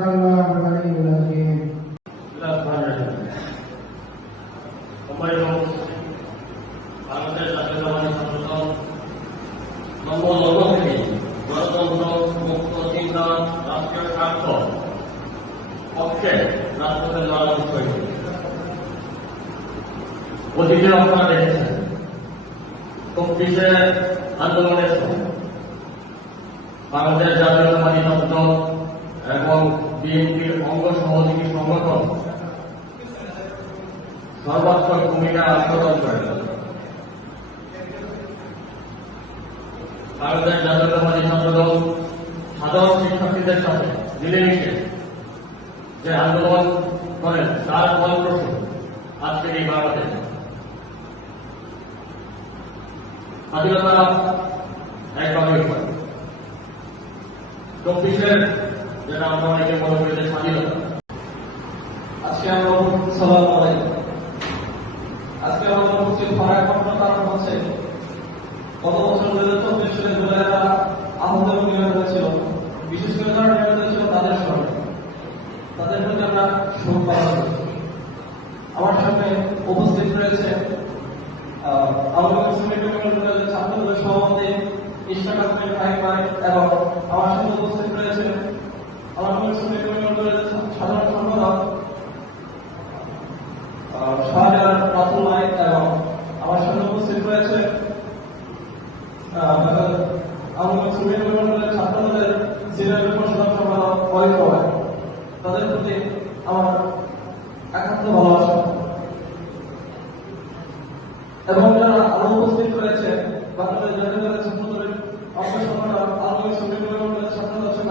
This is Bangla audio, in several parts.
صدق الله العلي العظيم সম্মানিত বাংলাদেশ জাতীয়তাবাদী ছাত্রদল নম্বর লগ্ন থেকে গণতন্ত্র মুক্ত চিন্তা রাষ্ট্রীয় স্বার্থ পক্ষে রাষ্ট্রপতি লড়াই হয়েছে অতীতে আপনারা দেখেছেন চব্বিশে আন্দোলনের সময় বাংলাদেশ জাতীয়তাবাদী ছাত্রদল এবং বিএনপির অঙ্গ সহযোগী সংগঠন সর্বাত্মক ভূমিকা প্রদান করেন বাংলাদেশ জাতীয়তাবাদী ছাত্রদল সাধারণ শিক্ষার্থীদের সাথে মিলেমিশে যে আন্দোলন করেন, তার ফলপ্রসূ আজকের এই বাংলাদেশে। স্বাধীনতা হয় চব্বিশের যেটা আমরা অনেকে মনে করি যে স্বাধীনতা আজকে আমরা সালাম আলাইকুম। আজকে আমাদের উপস্থিত হওয়ার কারণ হচ্ছে, গত বছর দু হাজার চব্বিশ সালে জুলাইরা আহত এবং হয়েছিল। বিশেষ করে যারা নিহত হয়েছিল, তাদের স্মরণে। তাদের প্রতি আমরা শোক পালন আমার সামনে উপস্থিত রয়েছে আমাদের মুসলিম কমিউনিটির ছাত্রদের সভাপতি ইশাক আহমেদ এবং আমার সাথে উপস্থিত রয়েছে আমার মুসলিম কমিউনিটির সাধারণ সম্পাদক শাহজাহান রাতুল নাইক এবং আমার সাথে উপস্থিত রয়েছে ছাত্রদের প্রতি আমার একান্ত ভালোবাসা। এবং যারা আরও উপস্থিত রয়েছে, বাংলাদেশ জাতীয় ছাত্রদের সুবিধা মন্ডলের ছাত্রদের শাখা ময়মনসিংহ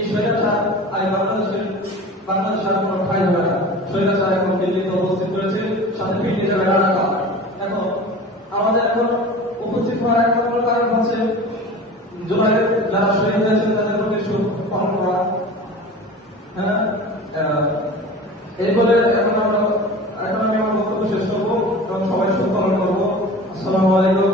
এই স্বৈরাচার আজ বাংলাদেশের বাংলাদেশের কোনো ঠাই হবে না। স্বৈরাচার এখন দিল্লিতে উপস্থিত রয়েছে, সাথে পিঠে যাবে রাখা এখন আমাদের এখন উপস্থিত হওয়ার একমাত্র কারণ হচ্ছে জুলাইয়ের যারা শহীদ হয়েছেন তাদের প্রতি পালন করা। হ্যাঁ? এই বলে এখন আমরা এখন আমি আমার বক্তব্য শেষ করব এবং সবাই সুখ করব। আসসালামু আলাইকুম।